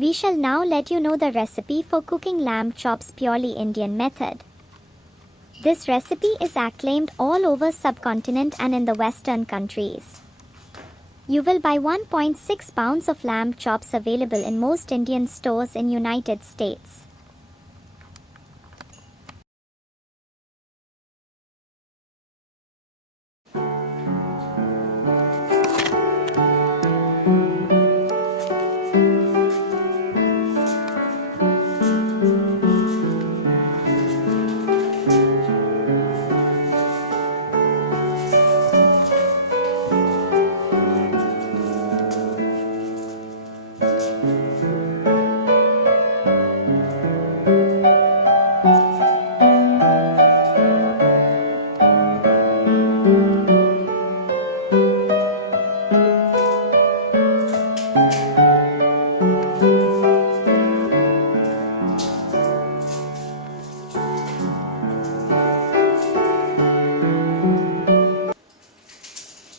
We shall now let you know the recipe for cooking lamb chops purely Indian method. This recipe is acclaimed all over subcontinent and in the western countries. You will buy 1.6 pounds of lamb chops available in most Indian stores in United States.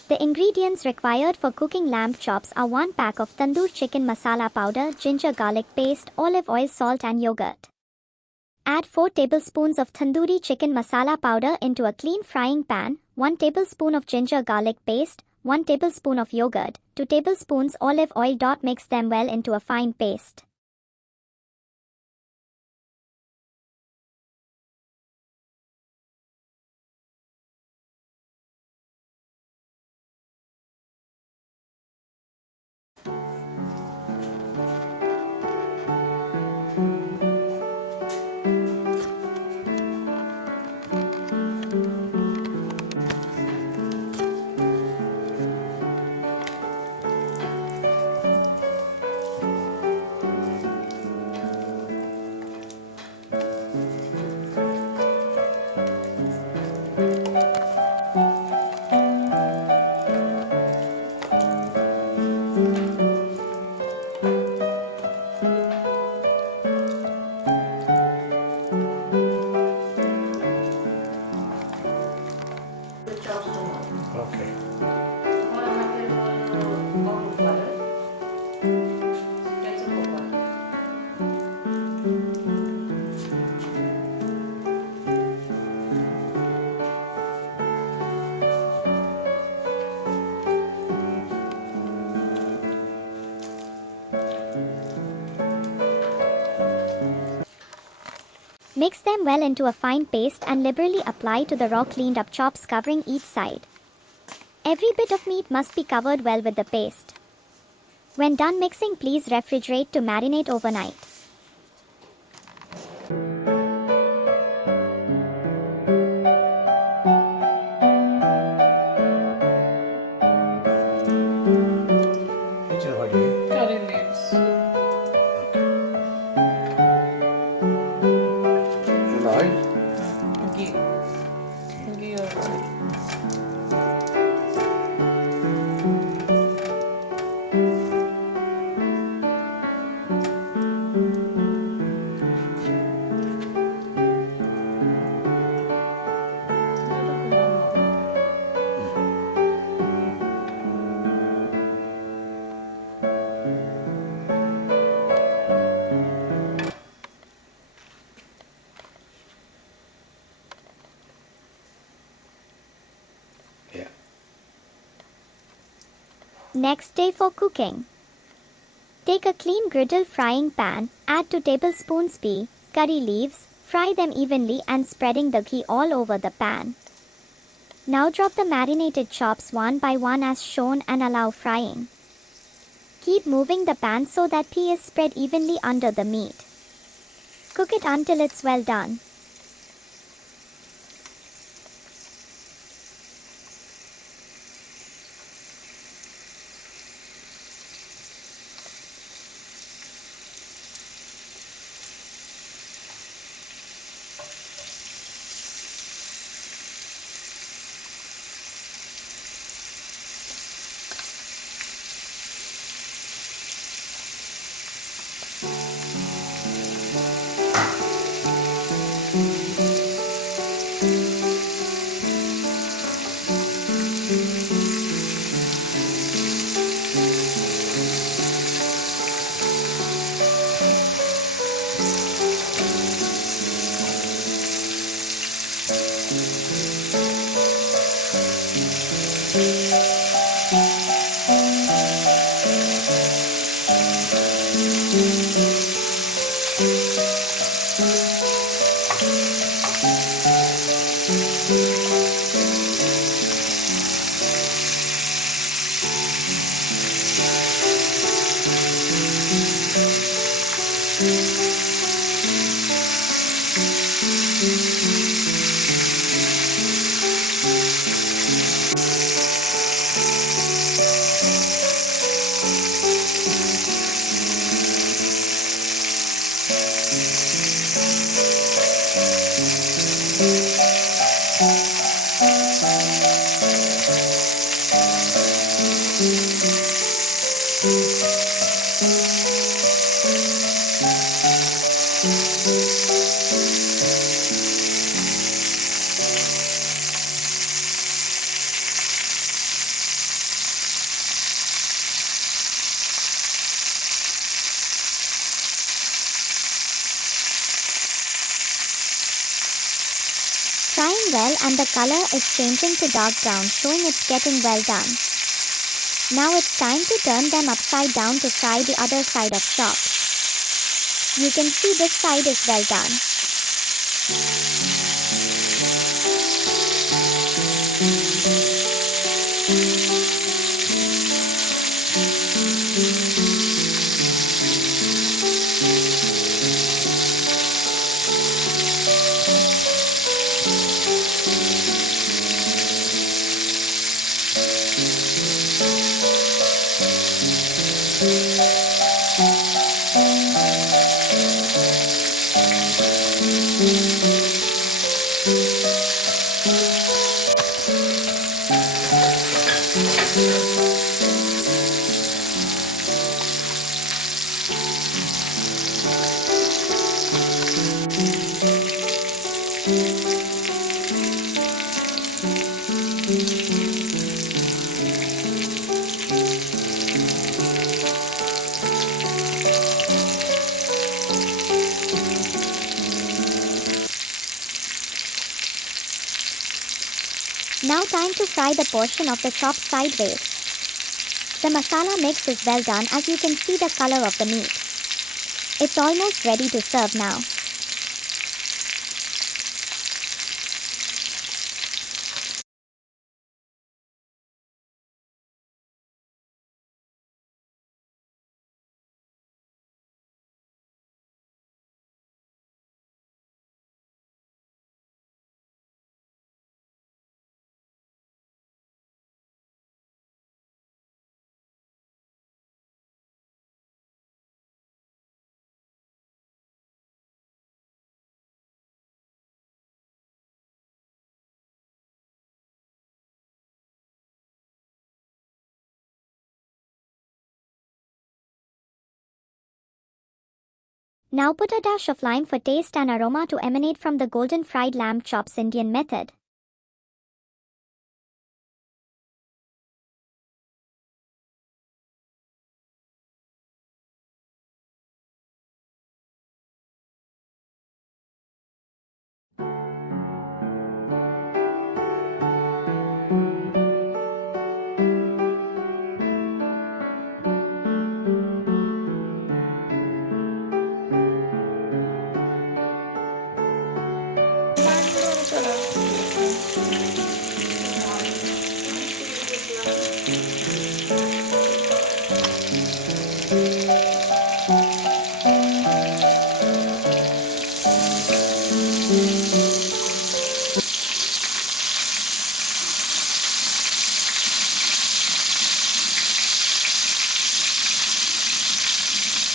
The ingredients required for cooking lamb chops are 1 pack of tandoor chicken masala powder, ginger garlic paste, olive oil, salt and yogurt. Add 4 tablespoons of tandoori chicken masala powder into a clean frying pan, 1 tablespoon of ginger garlic paste, 1 tablespoon of yogurt, 2 tablespoons olive oil. Mix them well into a fine paste. Okay. Mix them well into a fine paste and liberally apply to the raw cleaned up chops, covering each side. Every bit of meat must be covered well with the paste. When done mixing, please refrigerate to marinate overnight. Curry leaves. And oil? Ghee. Ghee or oil. Yeah. Next day for cooking. Take a clean griddle frying pan, add 2 tablespoons curry leaves, fry them evenly and spreading the ghee all over the pan. Now drop the marinated chops one by one as shown and allow frying. Keep moving the pan so that ghee is spread evenly under the meat. Cook it until it's well done. frying well and the color is changing to dark brown, showing it's getting well done. Now it's time to turn them upside down to fry the other side of chops. You can see this side is well done. Now time to fry the portion of the chops sideways. The masala mix is well done, as you can see the color of the meat. It's almost ready to serve now. Now put a dash of lime for taste and aroma to emanate from the golden fried lamb chops Indian method.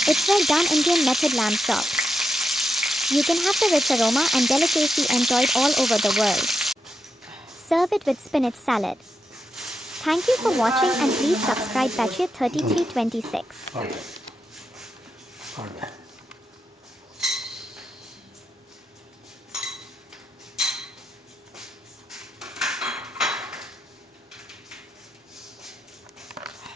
It's well done Indian method lamb chops. You can have the rich aroma and delicacy enjoyed all over the world. Serve it with spinach salad. Thank you for watching and please subscribe Patriot 3326. All right.